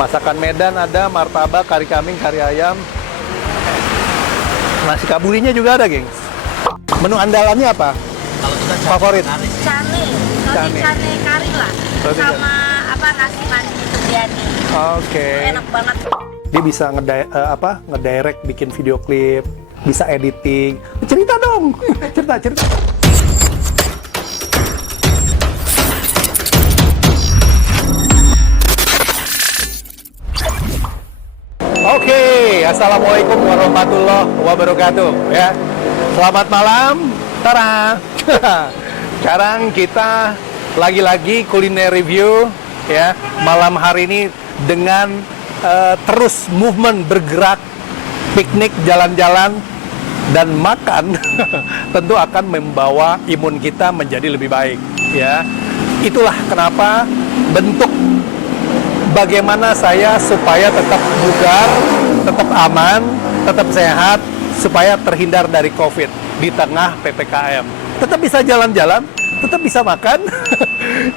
Masakan Medan ada, martabak, kari kambing, kari ayam. Nasi kabulinya juga ada, gengs. Menu andalannya apa? Kalau kita Favorit? Cane, Cane. roti cane kari lah, Roti sama apa nasi manis biryani. Oke. Enak banget. Dia bisa ngedirect bikin video klip, bisa editing. Cerita dong, cerita. Oke, assalamualaikum warahmatullahi wabarakatuh. Ya, selamat malam, Tara. Sekarang kita lagi-lagi kuliner review, ya. Malam hari ini dengan terus movement bergerak, piknik, jalan-jalan, dan makan, tentu akan membawa imun kita menjadi lebih baik. Ya, itulah kenapa bentuk bagaimana saya supaya tetap bugar, tetap aman, tetap sehat, supaya terhindar dari COVID di tengah PPKM. Tetap bisa jalan-jalan, tetap bisa makan.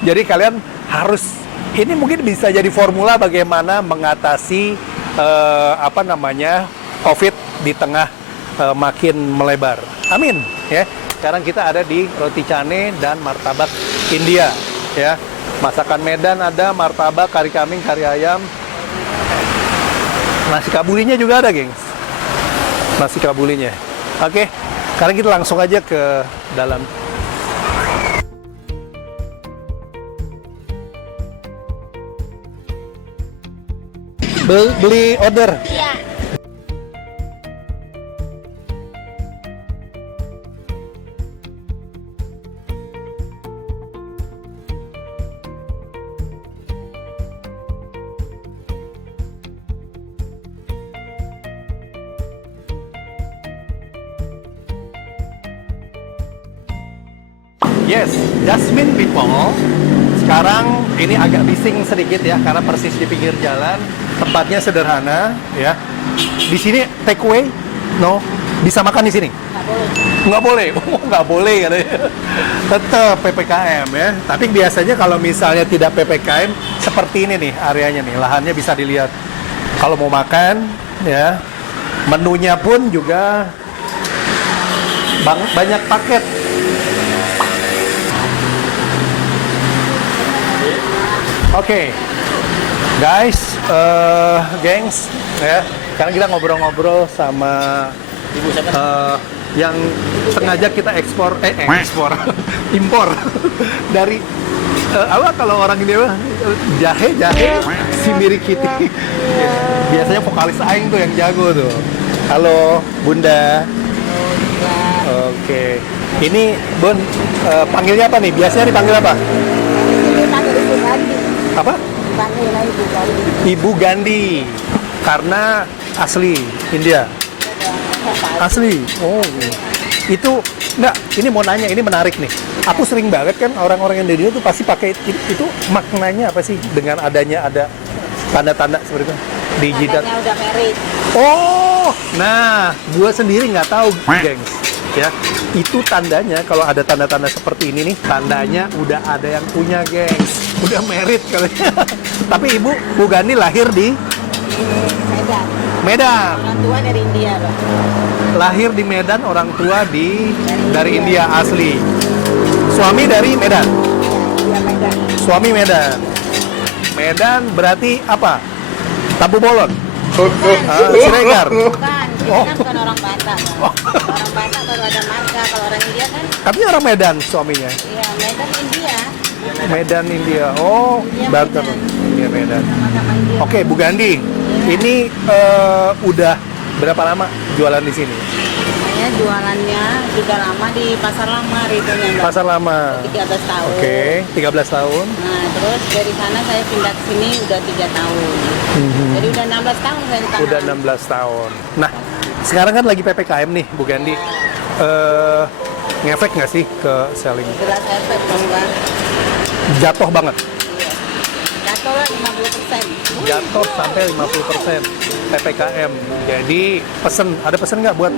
Jadi kalian harus, ini mungkin bisa jadi formula bagaimana mengatasi COVID di tengah makin melebar. Amin. Ya. Sekarang kita ada di roti cane dan martabak India. Ya. Masakan Medan ada, martabak, kari kambing, kari ayam. Nasi kabulinya juga ada, gengs. Nasi kabulinya. Oke, sekarang kita langsung aja ke dalam. Beli order. Iya. Yes, Jasmine people. Sekarang ini agak bising sedikit ya, karena persis di pinggir jalan. Tempatnya sederhana, ya. Di sini take away, no, bisa makan di sini. Nggak boleh, nggak boleh katanya. Tetap PPKM ya. Tapi biasanya kalau misalnya tidak PPKM, seperti ini nih areanya nih, lahannya bisa dilihat. Kalau mau makan, ya, menunya pun juga banyak paket. Oke, guys, gengs, ya. Sekarang kita ngobrol-ngobrol sama yang sengaja kita impor dari kalau orang ini jahe simirikiti. Biasanya vokalis Aing tuh yang jago tuh. Halo, Bunda. Oke, ini Bun, panggilnya apa nih? Biasanya dipanggil apa? Apa? Ibu Gandhi. Karena asli India. Asli. Oh. Itu enggak, ini mau nanya, ini menarik nih. Aku sering banget kan orang-orang yang dari itu pasti pakai itu, maknanya apa sih dengan adanya ada tanda-tanda seperti itu di jidat? Tandanya udah merit. Oh. Nah, gua sendiri nggak tahu, gengs. Ya, itu tandanya kalau ada tanda-tanda seperti ini nih, tandanya udah ada yang punya, gengs. Udah merit kali. Tapi Bu Gandhi lahir di Medan. Medan. Orang tua dari India, Bang. Lahir di Medan, orang tua dari India asli. Suami dari Medan. Iya, Medan. Suami Medan. Medan berarti apa? Tabu Bolon. Siregar. Bukan, kita Oh. kan bukan orang Batak, Bang. Orang Batak baru ada marga, kalau orang India kan, Katanya orang Medan suaminya. iya Medan India. Medan India. Oh, Iya, Banten. Medan. Iya, Medan. Sama-sama India. Oke, Bu Gandhi. Ini udah berapa lama jualan di sini? Saya jualannya juga lama di Pasar Lama, ritunya, Bang. Pasar Lama. 13 tahun. Oke, 13 tahun. Nah, terus dari sana saya pindah ke sini udah 3 tahun. Jadi udah 16 tahun saya di tanah. Udah 16 tahun. Nah, sekarang kan lagi PPKM nih, Bu Gandhi. Ngefek nggak sih ke selling? Jelas efek dong, Bang. Jatuh banget. Iya. Jatuh lah 50%. Jatuh sampai 50% PPKM. Jadi ada pesen nggak buat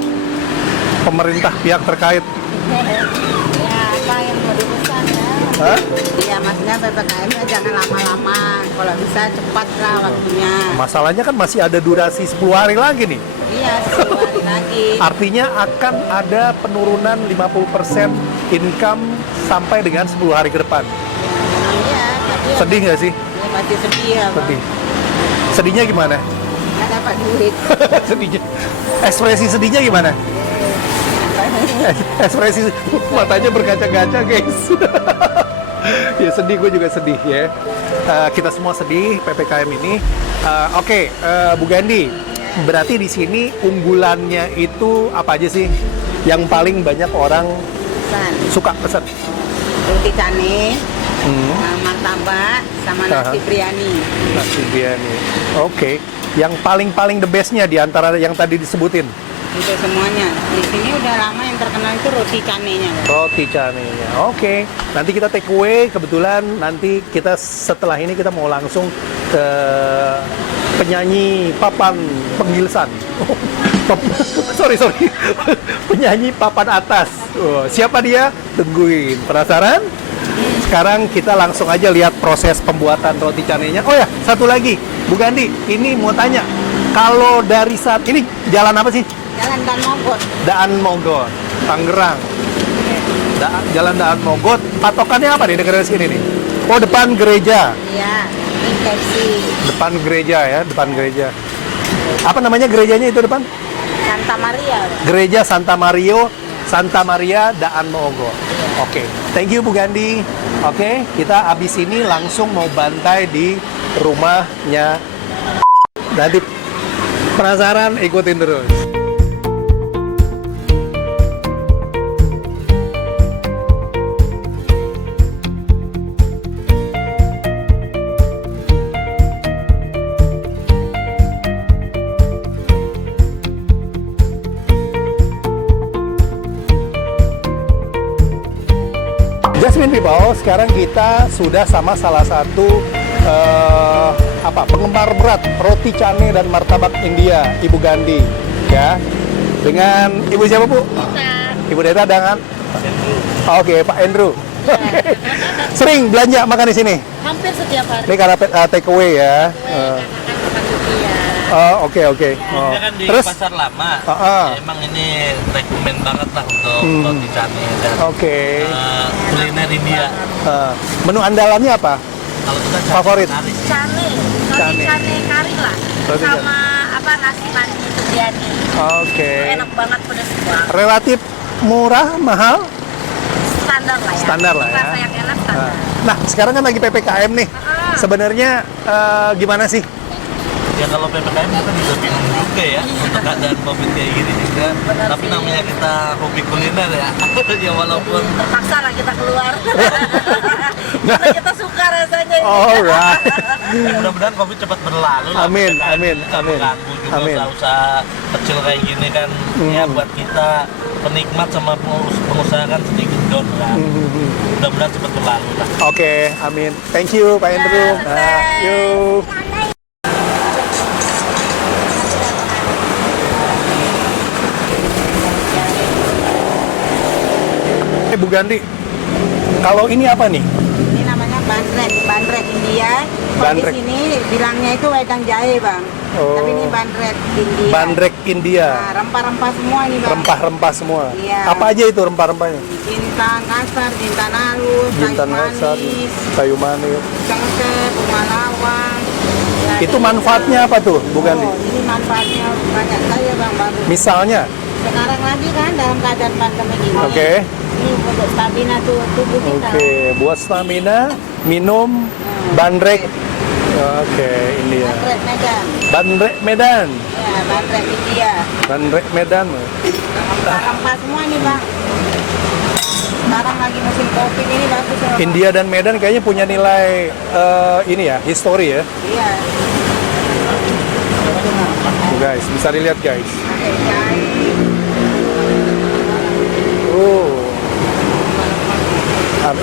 pemerintah pihak terkait? Ya, apa yang mau dipesan ya? Hah? Iya, maksudnya PPKM-nya jangan lama-lama. Kalau bisa cepat lah waktunya. Masalahnya kan masih ada durasi 10 hari lagi nih. Iya, 10 hari lagi. Artinya akan ada penurunan 50% income sampai dengan 10 hari ke depan. Iya, tapi ya, Sedih nggak sih? ya pasti sedih ya, Bang. Sedih. Sedihnya gimana? Nggak dapat duit. Sedihnya. Ekspresi sedihnya gimana? Ekspresi matanya berkaca-kaca, guys. Ya sedih, gue juga sedih ya. Kita semua sedih PPKM ini. Oke, Bu Gandhi, berarti di sini unggulannya itu apa aja sih yang paling banyak orang Pesan. suka pesan? Roti cane, martabak, sama nasi Aha. biryani. Nasi biryani. Oke, yang paling the bestnya di antara yang tadi disebutin? Itu semuanya. Di sini udah lama yang terkenal itu roti canenya. Bang. Roti canenya. Oke. Nanti kita take away. Kebetulan nanti kita setelah ini kita mau langsung ke penyanyi papan penggilsan. sorry. Penyanyi papan atas. Oh, siapa dia? Tungguin. Penasaran? Sekarang kita langsung aja lihat proses pembuatan roti canenya. Oh ya, satu lagi. Bu Gandhi, ini mau tanya. Kalau dari saat ini jalan apa sih? Jalan Dan Mogot. Daan Mogot, Tangerang. Jalan Daan Mogot, patokannya apa nih dekat sini nih? Oh, depan gereja. Iya, ini Pepsi. Depan gereja ya, depan gereja. Apa namanya gerejanya itu depan? Santa Maria. Bang. Gereja Santa Maria Daan Mogot. Oke, thank you Bu Gandhi. Oke, kita abis ini langsung mau bantai di rumahnya. Nanti penasaran, ikutin terus. Jasmine people, sekarang kita sudah sama salah satu penggemar berat roti cane dan martabak India, Ibu Gandhi, ya. Dengan Ibu siapa Bu? Ibu Deta dengan Oke, Pak Andrew. Oke. Sering belanja makan di sini? Hampir setiap hari. Ini karena take away ya. Oke. Oh. Ini kan di Terus pasar lama. Ah. Emang ini rekomen banget lah untuk roti cane dan Oke. kuliner India. Menu andalannya apa? Kalau kita cari Favorit? nari. Cane, Cane. cane kari lah, Roti sama apa nasi manis biryani. Oke. Enak banget pedas banget. Relatif murah, mahal? Standar lah ya. Standar lah ya. Rasa yang enak standar. Nah, sekarang kan lagi PPKM nih. Sebenarnya gimana sih? Ya kalau PPKM kita juga bingung juga ya untuk keadaan COVID kayak gini juga. Tapi namanya kita hobi kuliner ya. Ya walaupun Terpaksa lah kita keluar. Karena kita suka rasanya. Alright. mudah-mudahan COVID cepat berlalu lah. Amin, PPKM amin, kita amin. mengganggu juga Amin. usaha-usaha kecil kayak gini kan. Ya buat kita penikmat sama pengusaha kan sedikit down kan. Mudah-mudahan cepat berlalu lah. Oke, amin. Thank you, Pak Andrew. Yuk. Bu Gandhi, kalau ini apa nih? Ini namanya bandrek India. Kalau Bandrek. di sini bilangnya itu wedang jahe, Bang. Oh. Tapi ini bandrek India. Bandrek India. Nah, rempah-rempah semua ini, Bang. Rempah-rempah semua. Iya. Apa aja itu rempah-rempahnya? Jintan kasar, jintan halus, Jintan kayu asam, manis, kayu manis. cengkeh, bunga lawang. Ya, Itu ini manfaatnya apa tuh, Bu Gandhi? Oh, ini manfaatnya banyak sekali, Bang. Bagus. Misalnya, Sekarang lagi kan dalam keadaan pandemi ini. Oke. Ini untuk stamina tubuh kita. oke, buat stamina, minum bandrek. Oke, India. Bandrek Medan. Bandrek Medan. Ya, bandrek India. Bandrek Medan. Rempah-rempah semua nih, Bang. Sekarang lagi musim Covid ini bagus ya, Bang. India dan Medan kayaknya punya nilai ini ya, histori ya. Iya. Tuh, guys, bisa dilihat guys. Pakai jahe. Oh.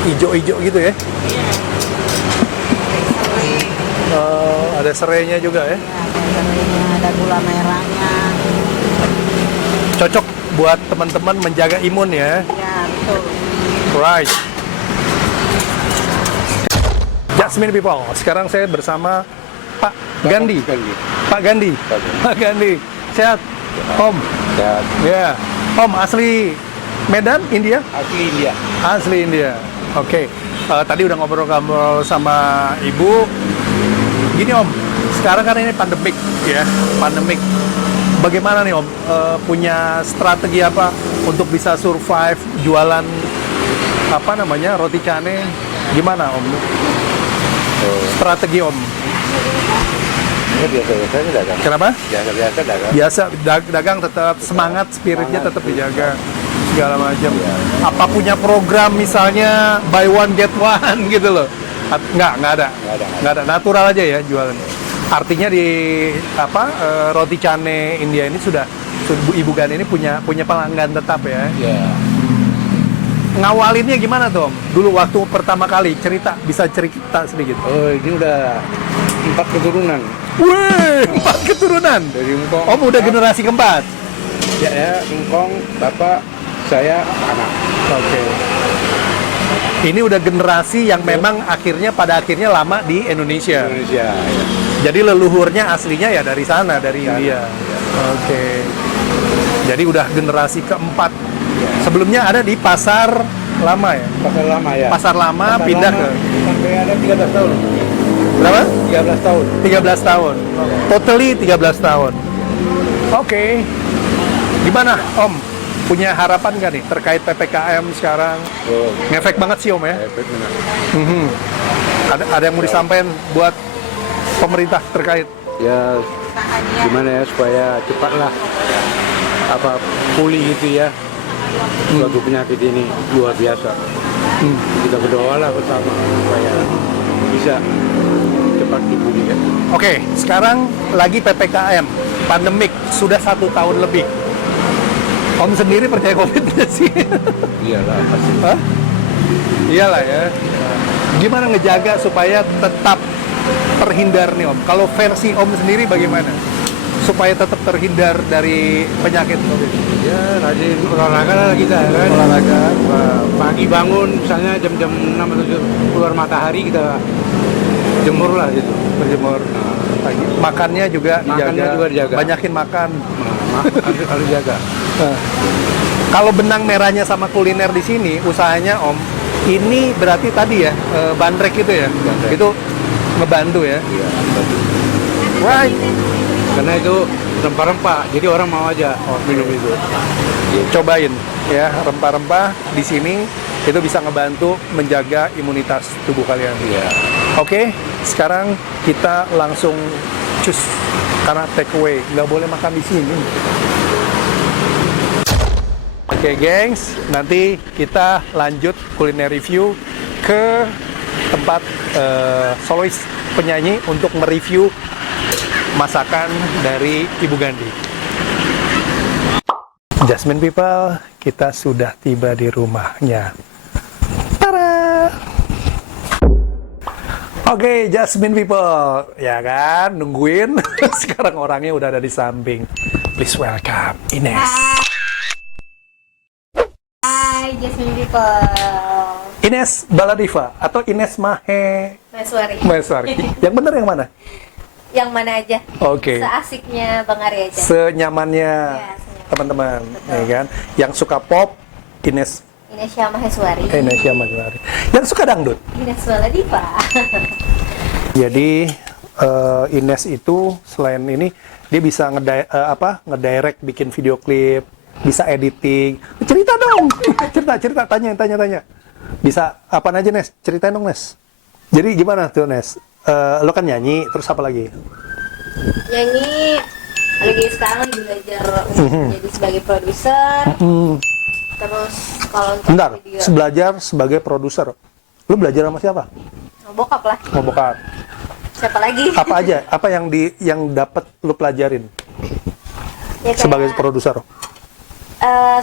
Ijo-ijo gitu ya. Iya. Pakai serai. Ada serainya juga ya. Ya, ada serainya, ada gula merahnya. Cocok buat teman-teman menjaga imun ya. Ya, betul. Right. Jasmine people, sekarang saya bersama Pak Gandhi. Pak Gandhi. Pak Gandhi. Sehat, Om. Sehat. Ya, Om asli Medan, India? Asli India. Asli India. Oke. Tadi udah ngobrol-ngobrol sama Ibu. Gini Om, sekarang kan ini pandemik ya, pandemik. Bagaimana nih Om, punya strategi apa untuk bisa survive jualan apa namanya roti cane? Gimana Om? Strategi Om? Ya biasa-biasa aja dagang. Kenapa? Biasa-biasa dagang. Biasa dagang tetap semangat, spiritnya tetap dijaga segala macam. Apa punya program misalnya buy one get one gitu loh? Nggak ada. Nggak ada. Natural aja ya jualannya. Artinya di apa roti cane India ini sudah Ibu Gandhi ini punya pelanggan tetap ya. Ya. Ngawalinnya gimana tuh Om? Dulu waktu pertama kali bisa cerita sedikit. Oh, ini udah 4 keturunan. Wih, 4 keturunan. Dari Engkong. Om udah generasi keempat. Ya, Engkong, bapak, saya, anak. Oke. Ini udah generasi yang memang pada akhirnya lama di Indonesia. Indonesia. Ya. Jadi leluhurnya aslinya ya dari sana, dari India. Oke. Jadi udah generasi keempat. Sebelumnya ada di pasar lama ya? Pasar lama ya. Pasar lama pindah ke... Sampai ada 13 tahun. Berapa? 13 tahun. 13 tahun. Totally 13 tahun. Oke. Gimana Om? Punya harapan nggak nih terkait PPKM sekarang? Oh, Ngefek banget sih Om ya? efek benar. Mhm. Ada yang mau disampaikan buat pemerintah terkait? Ya, gimana ya supaya cepatlah pulih gitu ya. Suatu penyakit ini luar biasa. Kita berdoalah bersama supaya bisa cepat dipulihkan. Oke, sekarang lagi PPKM, pandemik, sudah 1 tahun lebih. Om sendiri percaya COVID nggak sih? Iyalah pasti. Hah? Iyalah ya. Gimana ngejaga supaya tetap terhindar nih Om? Kalau versi Om sendiri bagaimana? Supaya tetap terhindar dari penyakit COVID. Ya rajin olahraga lah kita kan. Olahraga. Pagi bangun misalnya jam-jam 6 atau 7 keluar matahari kita jemur lah gitu. Berjemur. Pagi. Makannya juga Makannya dijaga. juga dijaga. Banyakin makan. Harus jaga. Kalau benang merahnya sama kuliner di sini, usahanya Om, ini berarti tadi ya, bandrek itu ya? Bandrek. Itu ngebantu ya? Iya. Right. Karena itu rempah-rempah, jadi orang mau aja minum itu. Cobain ya, rempah-rempah di sini itu bisa ngebantu menjaga imunitas tubuh kalian. Iya. Oke, sekarang kita langsung cus karena take away, nggak boleh makan di sini. Oke, gengs, nanti kita lanjut kuliner review ke tempat solois penyanyi untuk mereview masakan dari Ibu Gandhi. Jasmine people, kita sudah tiba di rumahnya. Tada! Oke, Jasmine people, ya kan, nungguin. Sekarang orangnya udah ada di samping. Please welcome Ines. Hai Jasmine people. Ines Baladiva atau Ines Maheswari. Maheswari. Yang bener yang mana? Yang mana aja? Oke. Seasiknya Bang Ari aja. Senyamannya senyaman. teman-teman, Betul. ya kan? Yang suka pop, Ines Inesya Maheswari. Maheswari. Yang suka dangdut. Ines Baladiva. Jadi Ines itu selain ini dia bisa ngedirect bikin video klip, bisa editing. Cerita dong. cerita tanya. Bisa apa aja Nes? Ceritain dong Nes. Jadi gimana tuh Nes? Lo kan nyanyi, terus apa lagi? Nyanyi lagi sekarang lagi belajar untuk jadi sebagai produser. Terus kalau untuk Bentar, video belajar sebagai produser. Lo belajar sama siapa? bokap lah. Mau bokap. Siapa lagi? Apa aja? Apa yang dapat lo pelajarin Ya, kayak, sebagai produser?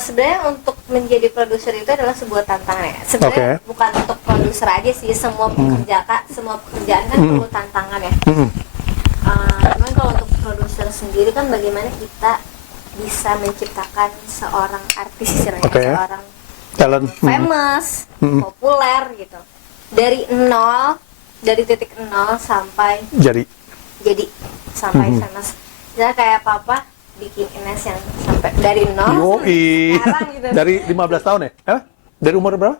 sebenarnya untuk menjadi produser itu adalah sebuah tantangan ya. Sebenarnya bukan untuk produser aja sih, semua pekerjaan kan perlu tantangan ya. Cuman kalau untuk produser sendiri kan bagaimana kita bisa menciptakan seorang artis istilahnya, seorang talent famous, populer gitu. Dari titik nol sampai jadi jadi sampai sana. Misalnya kayak papa bikin Ines yang sampai dari nol Yoi. sekarang gitu. Dari 15 tahun ya? Dari umur berapa?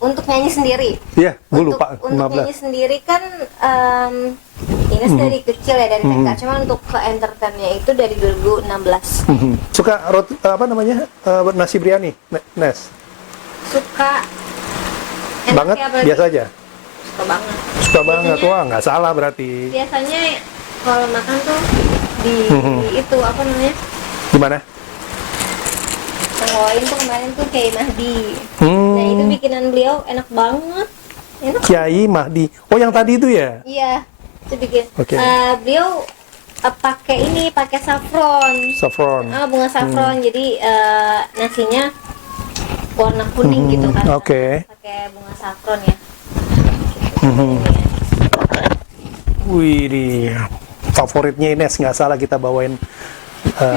Untuk nyanyi sendiri. Iya, gue Untuk lupa. nyanyi sendiri kan Ines dari kecil ya, dari TK. Cuma untuk ke entertainnya itu dari 2016. Suka apa namanya? Nasi biryani, Nes? Suka enak Banget? ya, apalagi? Biasa aja? Suka banget. Suka banget? Biasanya- Wah, nggak salah berarti. Biasanya kalau makan tuh di itu apa namanya? Gimana? Pengelolaan tuh kemarin tuh Kiai Mahdi. Hmm. Nah itu bikinan beliau enak banget. Enak. Kiai Mahdi. Oh, yang tadi itu ya? Iya. Itu bikin. Oke. Beliau pakai saffron. Saffron. Bunga saffron. Jadi nasinya warna kuning gitu kan. Oke. Pakai bunga saffron ya. Wih, favoritnya Ines, nggak salah kita bawain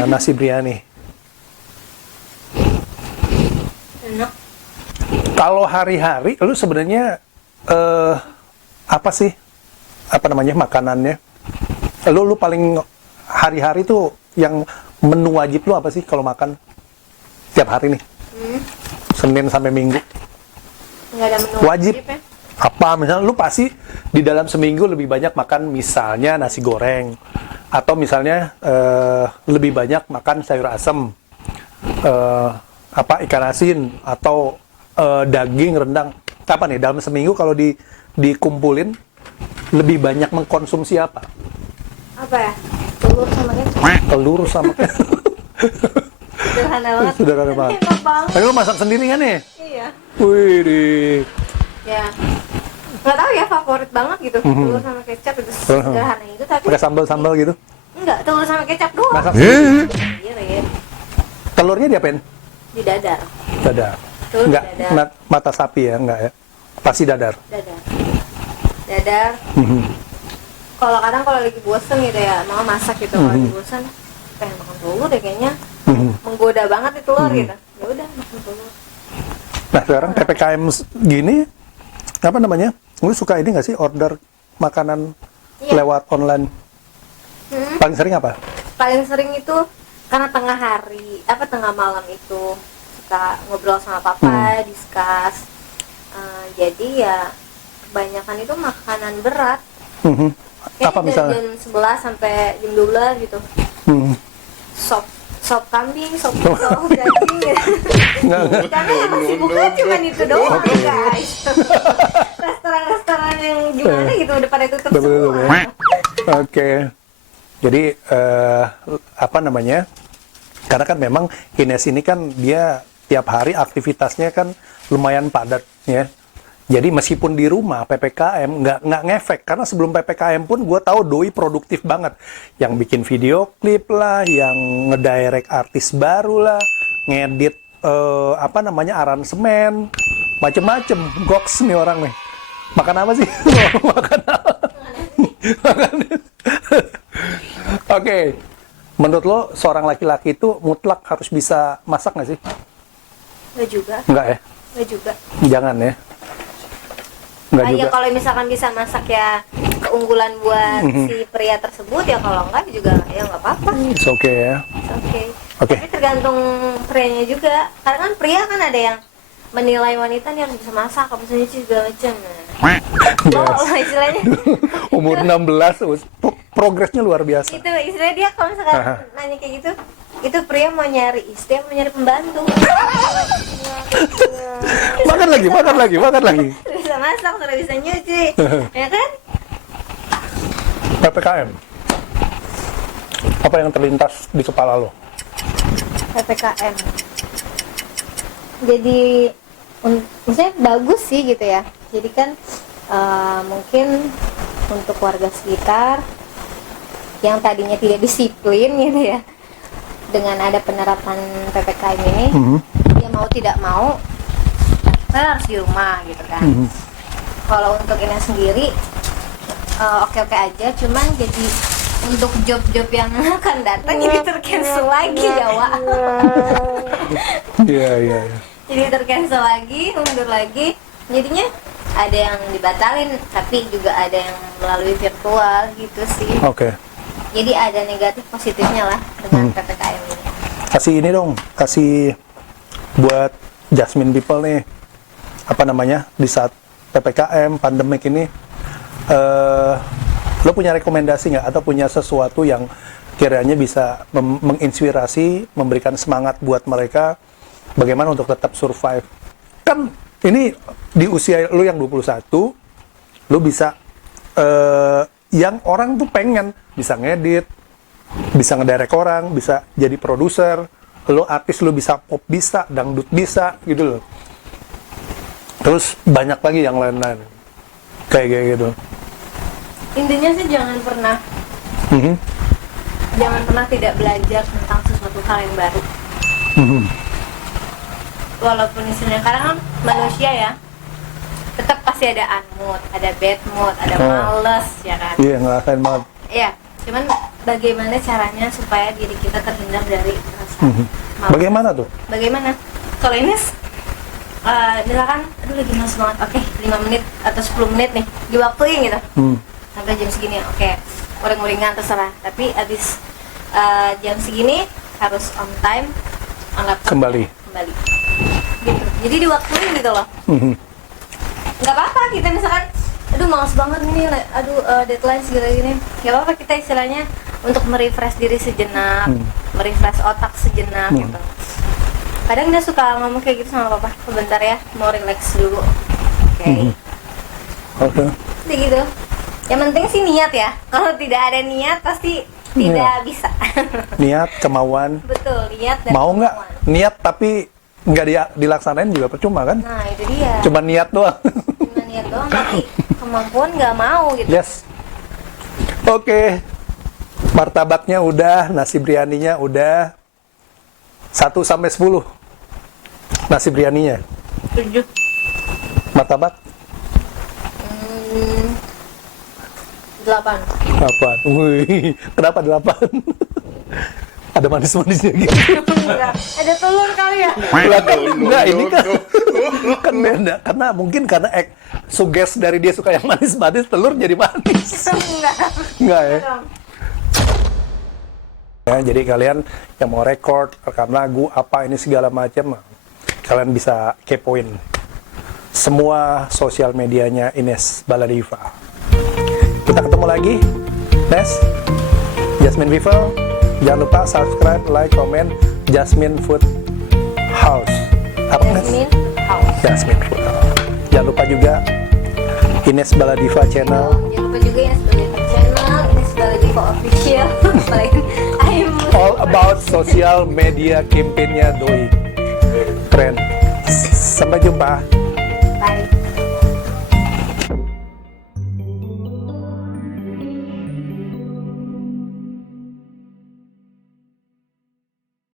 nasi biryani. Enak. Kalau hari-hari, lu sebenarnya apa sih? Apa namanya makanannya? Lu paling hari-hari tuh yang menu wajib lu apa sih kalau makan tiap hari nih? Senin sampai Minggu. Nggak ada menu Wajib. ya? Apa misalnya lu pasti di dalam seminggu lebih banyak makan misalnya nasi goreng atau misalnya lebih banyak makan sayur asem, apa ikan asin atau daging rendang. Apa nih dalam seminggu kalau dikumpulin lebih banyak mengkonsumsi apa? Apa ya? Telur sama kecap. Telur sama Sederhana banget. sederhana banget. Enak banget. Tapi lu masak sendiri kan nih? Iya. Wih, Ya. Nggak tahu ya, favorit banget gitu. Telur sama kecap itu sederhana itu, tapi pakai sambal-sambal gitu. enggak, telur sama kecap doang. Masak Sendiri telurnya diapain? di dadar. Dadar. Telur Enggak, dadar. mata sapi ya, enggak ya? Pasti dadar. Dadar. Kalau kadang kalau lagi bosen gitu ya, mau masak gitu, kalau lagi bosen pengen makan telur deh kayaknya. Menggoda banget nih telur gitu. Ya udah makan telur. Nah sekarang PPKM gini, apa namanya? Lu suka ini nggak sih order makanan Iya. lewat online? Paling sering apa? Paling sering itu karena tengah malam itu suka ngobrol sama papa, discuss. Jadi ya kebanyakan itu makanan berat. Apa Kayaknya misalnya? dari jam 11 sampai jam 12 gitu. Sop kambing, sop daging gitu. Karena yang masih buka cuma itu doang guys. Restoran-restoran yang gimana gitu udah pada tutup Udah pada tutup, semua. ya? Oke. Jadi apa namanya? Karena kan memang Ines ini kan dia tiap hari aktivitasnya kan lumayan padat ya. Jadi meskipun di rumah PPKM nggak ngefek, karena sebelum PPKM pun gue tahu Doi produktif banget, yang bikin video klip lah, yang ngedirect artis baru lah, ngedit apa namanya aransemen, macem-macem. Goks nih orang nih. Makan apa sih? Makan apa? Oke. Menurut lo seorang laki-laki itu mutlak harus bisa masak nggak sih? Nggak juga, Nggak ya? nggak juga. Jangan ya. Nggak juga. Ya kalau misalkan bisa masak ya keunggulan buat si pria tersebut, ya kalau enggak juga ya nggak apa-apa. It's okay ya. Oke. Oke. Tapi tergantung prianya juga. Karena kan pria kan ada yang menilai wanita nih harus bisa masak, harus bisa nyuci segala macam. Oh, istilahnya Umur 16, progresnya luar biasa. itu istilahnya dia kalau misalkan nanya kayak gitu, itu pria mau nyari istri, mau nyari pembantu. Makan lagi. Sudah bisa masak, sudah bisa nyuci, ya kan? PPKM. Apa yang terlintas di kepala lo? PPKM. Jadi maksudnya bagus sih gitu ya. Jadi kan mungkin untuk warga sekitar yang tadinya tidak disiplin gitu ya, dengan ada penerapan PPKM ini, dia mau tidak mau kita harus di rumah gitu kan. Kalau untuk ini sendiri oke-oke aja, cuman jadi untuk job-job yang akan datang jadi tercancel lagi ya, Wak. Iya. Jadi tercancel lagi, mundur lagi, jadinya ada yang dibatalin, tapi juga ada yang melalui virtual gitu sih. Oke. Jadi ada negatif positifnya lah dengan PPKM ini. Kasih ini dong, kasih buat Jasmine people nih, apa namanya, di saat PPKM, pandemik ini, lo punya rekomendasi nggak atau punya sesuatu yang kiranya bisa menginspirasi, memberikan semangat buat mereka bagaimana untuk tetap survive? Kan ini di usia lo yang 21, lo bisa yang orang tuh pengen bisa ngedit, bisa ngedirect orang, bisa jadi produser, lo artis, lo bisa pop bisa, dangdut bisa gitu loh. Terus banyak lagi yang lain-lain kayak gitu. Intinya sih jangan pernah tidak belajar tentang sesuatu hal yang baru. Walaupun istilahnya karena kan manusia ya, tetap pasti ada unmood, ada bad mood, ada males ya kan. Iya, ngerasain banget. Iya, cuman bagaimana caranya supaya diri kita terhindar dari rasa malas. Bagaimana tuh? Bagaimana? Kalau ini misalkan aduh lagi males banget, oke 5 menit atau 10 menit nih diwaktuin gitu sampai jam segini, oke uring-uringan terserah, tapi abis jam segini harus on time, on laptop Kembali gitu. Jadi diwaktuin gitu loh. Nggak apa-apa kita misalkan aduh males banget nih, aduh deadline segala gini, nggak apa-apa kita istilahnya untuk merefresh diri sejenak, merefresh otak sejenak gitu. Kadang dia suka ngomong kayak gitu sama papa, sebentar ya mau relax dulu. Oke. Jadi gitu. Yang penting sih niat ya, kalau tidak ada niat pasti tidak bisa. Niat, kemauan. Betul, niat dan mau nggak kemauan. niat tapi nggak dilaksanain juga percuma kan? Nah itu dia. Cuma niat doang. Cuma niat doang tapi kemampuan nggak mau gitu. Yes. Oke. Martabaknya udah, nasi biryaninya udah. 1 sampai 10. Nasi biryaninya. 7. Martabak 8. 8. Wih, kenapa 8? Ada manis-manisnya gitu. Ada telur kali ya? Lah kan enggak, ini kan beda. Karena mungkin karena suges dari dia suka yang manis-manis, telur jadi manis. Enggak ya? Ya, jadi kalian yang mau rekam lagu apa ini segala macam, kalian bisa kepoin semua sosial medianya Ines Baladiva. Kita ketemu lagi, Nes, Jasmine Vival. Jangan lupa subscribe, like, comment Jasmine Food House. Apa Nes? Jasmine House. Jasmine Food House. Jangan lupa juga Ines Baladiva channel. Jangan lupa juga Ines Baladiva channel, Ines Baladiva official. All about social media campaign-nya Doi. Keren. Sampai jumpa. Bye.